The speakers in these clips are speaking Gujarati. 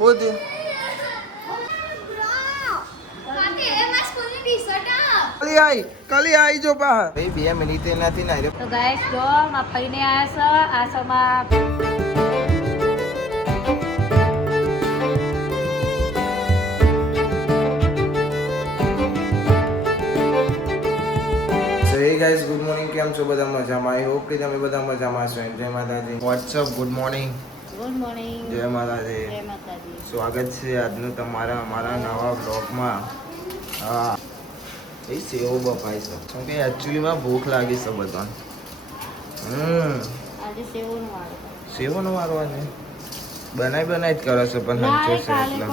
પોતે કલી આવી જો પા ભાઈ 2 મિનિટ નથી ના રે. તો ગાઈસ જો મફઈને આયા છે આસમાં હે ગાઈસ ગુડ મોર્નિંગ. કેમ છો બધા મજામાં? આઈ હોપ કે તમે બધા મજામાં છો. જય માતાજી. WhatsApp good morning. Good morning. જય માતાજી. જય માતાજી. સ્વાગત છે આજનું તમારા અમારા નવા બ્લોગમાં. હા એ સેવો બફાય છે કેમ કે એકચ્યુઅલીમાં ભૂખ લાગી છે બધાને. આજે સેવોનો વારો. સેવોનો વારો આજે બનાવી જ કરો છો પણ હંચો છે એટલે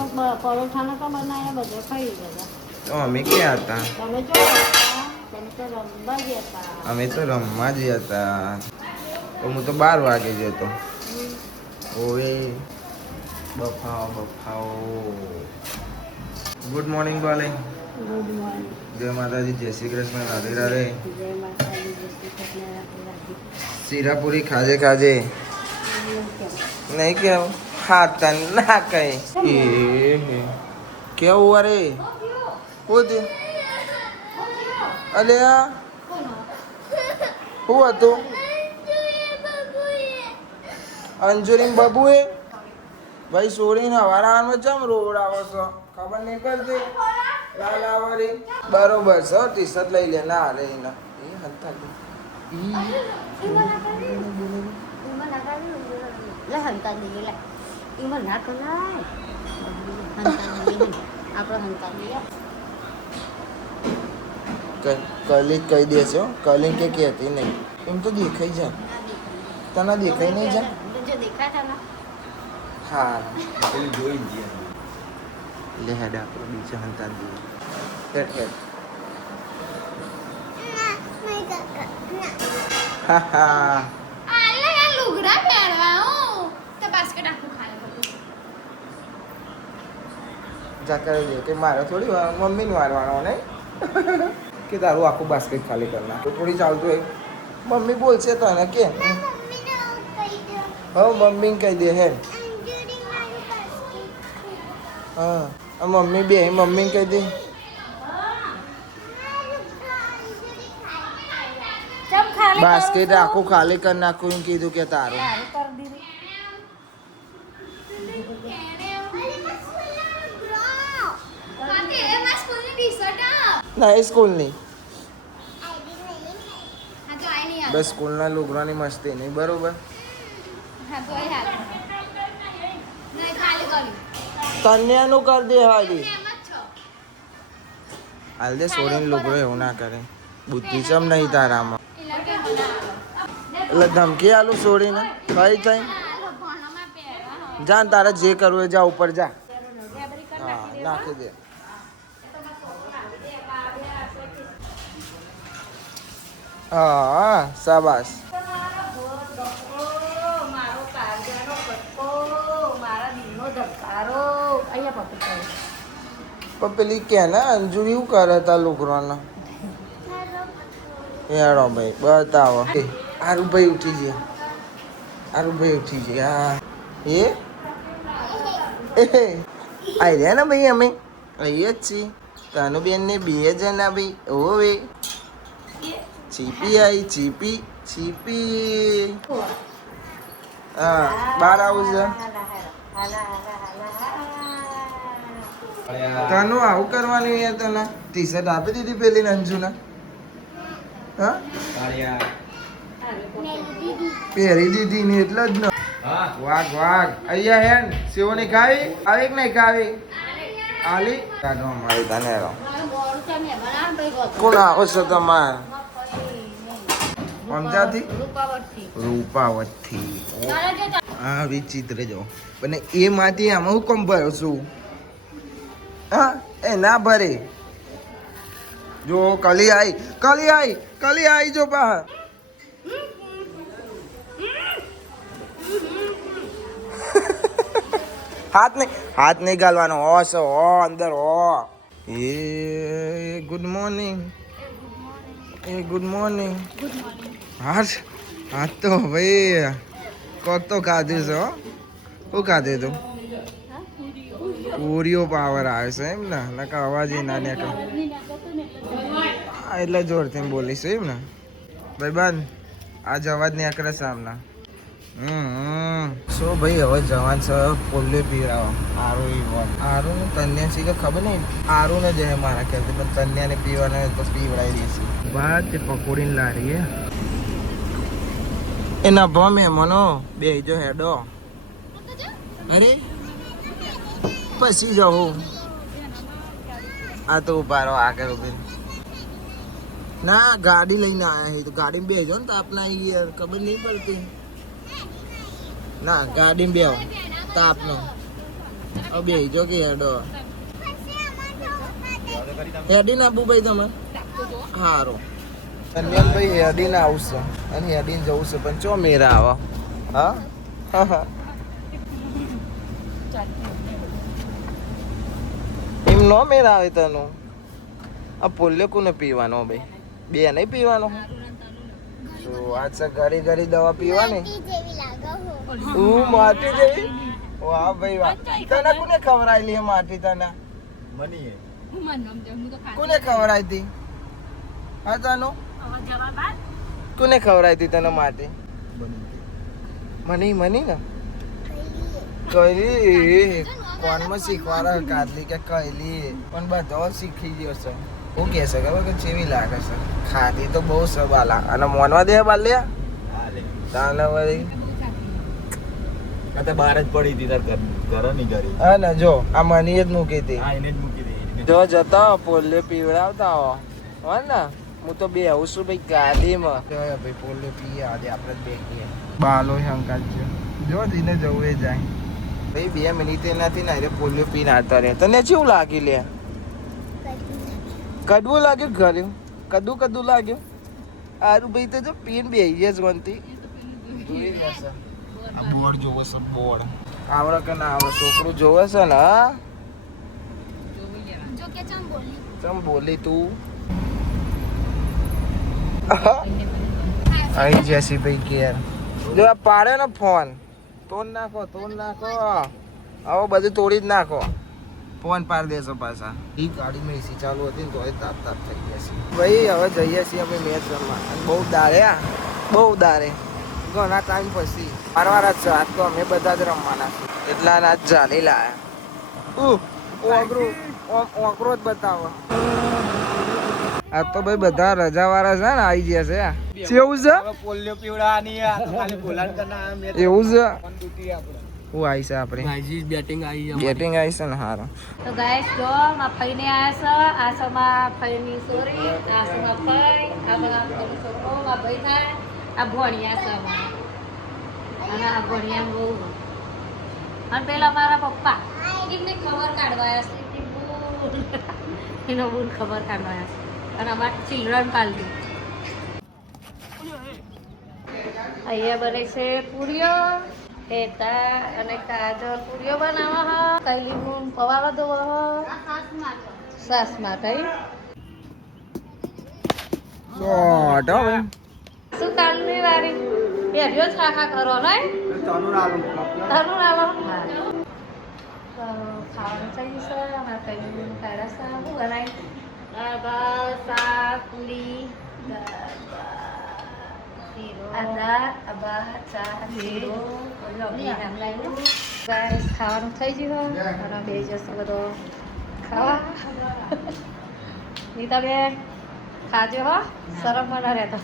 પરોઠાનો તો બનાવ્યા બધો ખાઈ ગયા. તો અમે ક્યાં હતા? તમે જો તમે તો રમવા ગયા હતા. અમે તો રમવા જ હતા. તો હું તો 12 વાગે જતો. ઓવે બફાવો. ગુડ મોર્નિંગ બોલે. Good morning. જય માતાજી. જય શ્રી કૃષ્ણ. રાધે રાધે. જય માતાજી. જય શ્રી કૃષ્ણ. રાધે રાધે. શીરાપુરી ખાજે નહીં કેવું ખાતા ના કઈ કેવું અરે પોતે અલે શું હતું? અંજુરી બબુએ ભાઈ છોડીને હવારામાં ચમ રોડ આવો છો ખબર નહીં પડતી. લાલાવારી બરોબર છે. ટી શર્ટ લઈ લે ના રે ના એ હંતા કલી કહી દેશો. કલી કે કહેતી નહીં એમ તો દેખાઈ જા. તને દેખાઈ નહીં જા. હા જોઈ જ લે હેડ આપણે બીજા હંતા દઈએ. હેડ હા હા જા કરી દે કે મારે થોડી મમ્મીને વારવાનો નહીં કે તારું આખું બાસ્કેટ ખાલી કરી નાખ. થોડી ચાલતું હોય મમ્મી બોલશે તો એને કે હવે મમ્મીને કહી દે હે. હા મમ્મી બે મમ્મીને કહી દે. બાસ્કેટ આખું ખાલી કરી નાખું એમ કીધું કે તારું. ના એ સ્કૂલની બસ સ્કૂલના લુગડાની મસ્તી નહીં બરોબર. કન્યાનું કરી દે હાજી હાલ દે. છોડીને લુગડો એવું ના કરે. બુદ્ધિ ચમ નહીં તારામાં એટલે ધમકી આલું છોડીને કઈ થઈ જા ને તારે જે કરવું એ જા ઉપર જા. હા નાખી દે. હા શાબાશ. પેલી કે ને અંજુ એવું કરે તા લુગરાના હેડો ભાઈ બતાવો. આરુભાઈ ઉઠી ગયા. હા એ આઈ રહ્યા ને ભાઈ અમે અહીંયા જ છીએ. કાનુ બેન ને 2 જણા ભાઈ. ઓવે ચીપી આવી ચીપી. હા 12 આવું છે. કાનુ આવું કરવાનું યાર. તને ટી શર્ટ આપી દીધી પેલી અંજુના. હા પહેરી દીધી ને એટલે જ ને. વાઘ અહીંયા હેન સેવો નહીં ખાવી આવી કે નહીં ખાવી આલી કાઢો અમારી તને કોણ આવો છો તમારે? સમજાતી રૂપાવતથી. હા વિચિત્ર જો પણ એમાંથી આમાં હું કમ ભરો છું? હા એ ના ભરે. જો કલી આવી જો બહાર. હાથ નહીં ગાલવાનો. હો છે હો અંદર હો. એ ગુડ મોર્નિંગ. હા તો ભાઈ કોક તો ખાધું છે. શું ખાધું તું? ઓરિયો પાવર આવે છે એમ ને નકા અવાજ એ ના નીકળે હા એટલે જોરથી બોલીશ એમ ને ભાઈબંધ આજ અવાજ નીકળે છે આમના સો ભાઈ હવે જવાન છે પોલ્યો પીવડાવો આરું તન્યા છે કે ખબર નહીં આરું ને જાય મારા ખ્યાલથી પણ તન્યાને પીવાના તો પીવડાવી દઈશું વાત તે પકોડીને લારી એના ભમે મનો બે જો હેડો અરે પછી જવું આ તો ઉભારો આગળ ઉભી ના ગાડી લઈને આયા છે તો ગાડીમાં બેજો ને તો આપના યાર ખબર નહીં પડતી ના ગાડીમાં બેહો તાપનો હવે બેજો કે હેડો હેડી ના ભાઈ તમે હારો ભાઈ હેડીને આવશે અને હેડીને જવું છે પણ ચો મેરા આવો હા એમ નો મેરા આવે તનું આ પોલ્યો કોને પીવાનો ભાઈ બે નહીં પીવાનો તો આજ ઘડી ઘડી દવા પીવાની માટી જેવી વાહ ભાઈ વાહ તને કોને ખવડાયેલી માટી તને કોને ખવડાવી હતી હા તનો કોને ખવડાવી હતી તને માટી મની ને કઈલી કોનમાં શીખવાડે કાઢલી કે કઈલી પણ બધો શીખી ગયો છે હું કહે છે ખબર કે ચેવી લાગે છે ખાધી તો બહુ છે બાલા અને મોનવા દે બાલ્યા તાને વળી આ બહાર જ પડી હતી તાર ઘર ની ઘરે હા ને જો આ મની જ મૂકી હતી હા એને જ મૂકી દે જો જતા પોલે પીવડાવતા હો હો ને હું તો બે આવું છું ભાઈ ગાડીમાં ભાઈ પોલે પીએ આજે આપણે જ બેસીએ બાલો શંકા છે જો જીને જવું એ જાય ભાઈ 2 મિનિટ એનાથી ના રે પોલે પીને આવતા રહે તને કેવું લાગી લે કડવું લાગ્યું ઘરે કદું લાગ્યું આરું ભાઈ તો જો પીન બેહી જ ગણતી આ બોર્ડ જોવે છે બોર્ડ આવડે કે ના આવડે છોકરું જોવે છે ને ચમ બોલી તું અહીં જેસી ભાઈ કેર જો આ પાડે ને ફોન તોડ નાખો આવો બધું તોડી જ નાખો ફોન પાડ દેશો પાછા એ ગાડીમાં એસી ચાલુ હતી ને તો તાપ થઈ ગયા છે ભાઈ હવે જઈએ છીએ અમે મેચ રમવા અને બહુ દારે ઘણા ટાઈમ પછી મારવાર જ છે આજ તો અમે બધા જ રમવાના છે એટલા આજ ચાલી લાયા ઓગરો જ બતાવો આ તો ભાઈ બધા રજા વાળા છે ને આવી ગયા છે કેવું છે પોલિયો પીવડાની ખાલી બોલાન કરના મેચ એવું છે ડ્યુટી આપણે હું આવી છે આપણે ભાઈજી બેટિંગ આવી બેટિંગ આવી છે ને હારો તો ગાઈસ જો માં ફઈને આયા છે આ સમા ફઈની સોરી આ સમા ફઈ આ બધા ફઈની છોકરો માં ભાઈ થાય આ ભણિયા છે અને આ ભણિયા બહુ અને પેલા મારા પપ્પા એમને ખબર કાઢવાયા છે એનો બુન ખબર કાઢવાયા છે અને અમાર ચિલ્ડ્રન પાર્ટી અહીંયા બને છે પૂરીઓ હેતા અને કાજલ પૂરીઓ બનાવવા કઈલી બુન પવાળો ધોવા સાસ માટે શું કાલની વારી બેઠ્યો જ રાખા કરો નહીં તનુ આલો ખાવાનું થઈ જશે અમારે કઈ કાઢા સા શું બનાવી શાક પૂરી ખાવાનું થઈ ગયું અને બે જશે બધો ખાવા નહીં તમે ખાજો હો શરમ મને રહેતો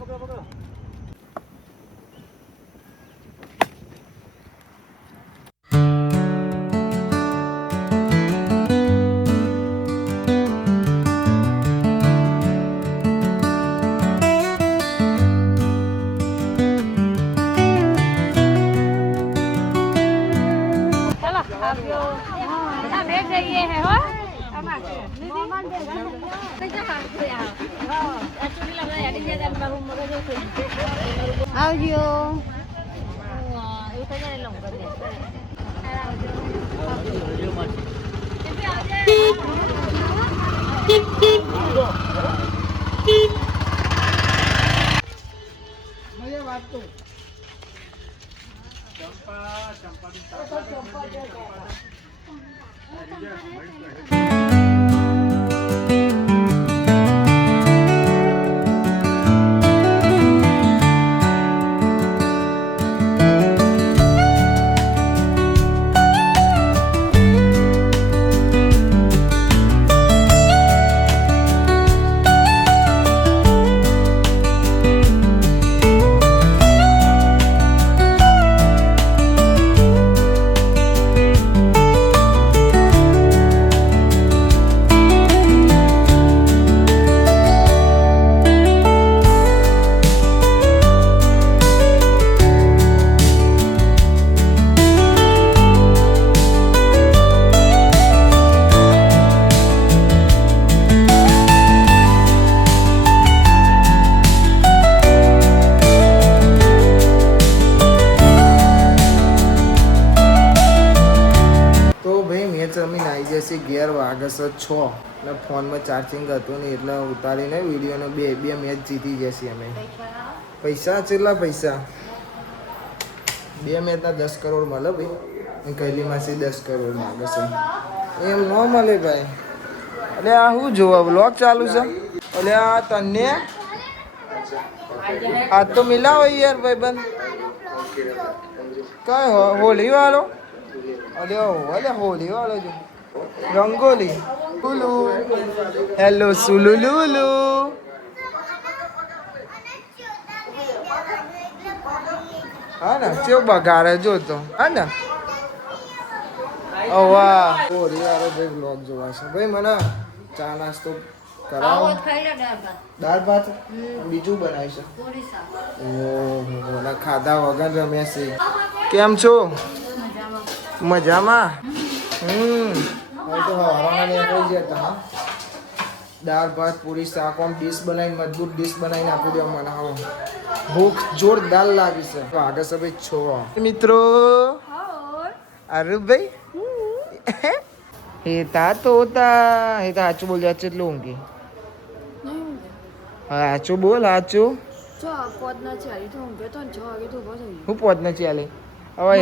પકડો આવજો ઘેર વાગે છે 6 અને ફોનમાં ચાર્જિંગ હતું નહીં એટલે ઉતારીને વિડીયોનો બે મેચ જીતી જશે અમે. પૈસા કેટલા પૈસા? 2 મેચના 10 કરોડ મળે ભાઈ. કૈલીમાં 10 કરોડ માગે છે એમ ન મળે ભાઈ. એટલે આ શું જોવા બ્લોગ ચાલુ છે? એટલે આ તને આ તો મિલાવો યાર ભાઈ બંધ કઈ હોલી વાળો? અરે હોલી વાળો જો રંગોલી સુલુ. હેલો સુલુલુલુ. હા ને ચેવ બગાડે જોતો હા ને. ઓ વાહ હોલી વાળો ભાઈ બ્લોગ જોવા છે ભાઈ. મને ચા નાસ્તો કરાવો. દાળ ભાત બીજું બનાવી છે. ઓહો ખાધા વગર રમ્યા છે. કેમ છો? મજામાં. હવે તો હવાના નીકળી ગયા હતા. દાળ ભાત પૂરી શાક આમ ડીશ બનાવીને મજબૂત ડીશ બનાવીને આપી દો મને. હવે ભૂખ જોરદાર લાગી છે. આગળ છે ભાઈ છો મિત્રો. અરે ભાઈ હેતા તોતા હેતા સાચું બોલ એટલું ઊંઘી. હા સાચું બોલ સાચું. હું પોત નથી ચાલી હવે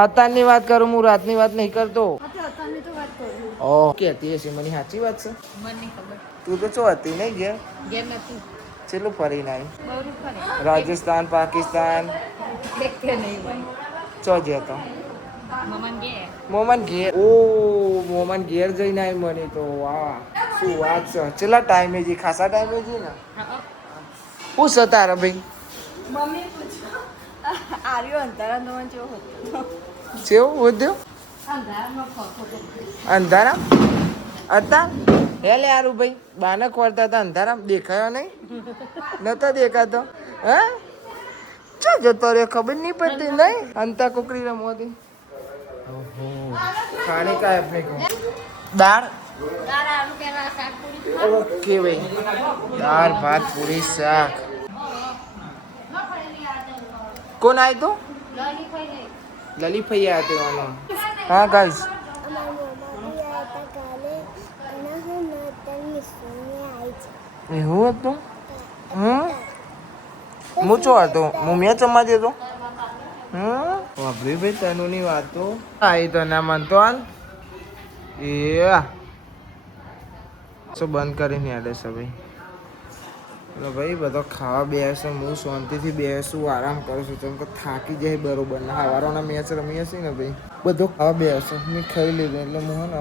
અત્યારની વાત કરું હું રાતની વાત નહીં કરતો. ઓ કેતી હશે મને સાચી વાત છે. તું તો શું હતી નહીં ઘેર ચેલું ફરીને આવી? રાજસ્થાન પાકિસ્તાન ચો જે હતો મોમન ઘેર. ઓ મોમન ઘેર જઈને આવી મને તો વાહ શું વાત છે. ચેલા ટાઈમે જી ખાસા ટાઈમે જી ને શું છે તારા ભાઈ? કેવું વધ્યો અંધારા હતા? હે લે આરું ભાઈ બાને ખોરતા હતા અંધારામ દેખાયો નહીં? નતો દેખાતો? હે ચો જતો રે ખબર નહીં પડતી નહીં? અંતા કુકરી રમોતી ખાણી કાય આપણે દાળ. ઓકે ભાઈ દાળ ભાત પૂરી શાક. કોણ આવ્યું તું? લલીફૈયા હતું. હા ગાઈસ એવું હતું? હું ચો હતો હું મેં ચમા દેતો. વાપરી ભાઈ તનુની વાતો આવી તો ના માનતો હાલ એ શું બંધ કરીને યાદ છે ભાઈ. એટલે ભાઈ બધો ખાવા બેસે હું શાંતિથી બેસું આરામ કરું છું. કેમ કે થાકી જાય બરોબર ને સવારોના મેચ રમીએ છીએ ને ભાઈ બધો ખાવા બેસે મેં ખાઈ લીધું એટલે હું ને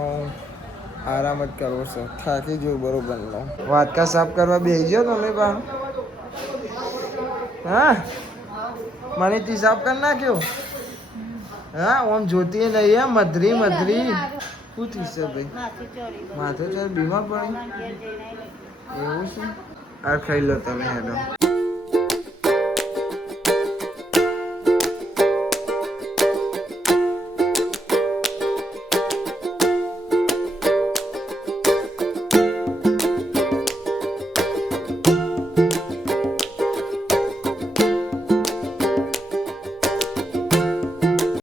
આરામ જ કરવો છે. થાકી જોયું બરોબર નો. વાટકા સાફ કરવા બેસી ગયો તમે પણ? હા મને તી સાફ કરી નાખ્યો. હા ઓમ જોતી નહીં એમ મધરી શું થઈ છે ભાઈ? માથું ચાલ બીમાર પડી એવું છે? આ ખાઈ લો તમે હેડો.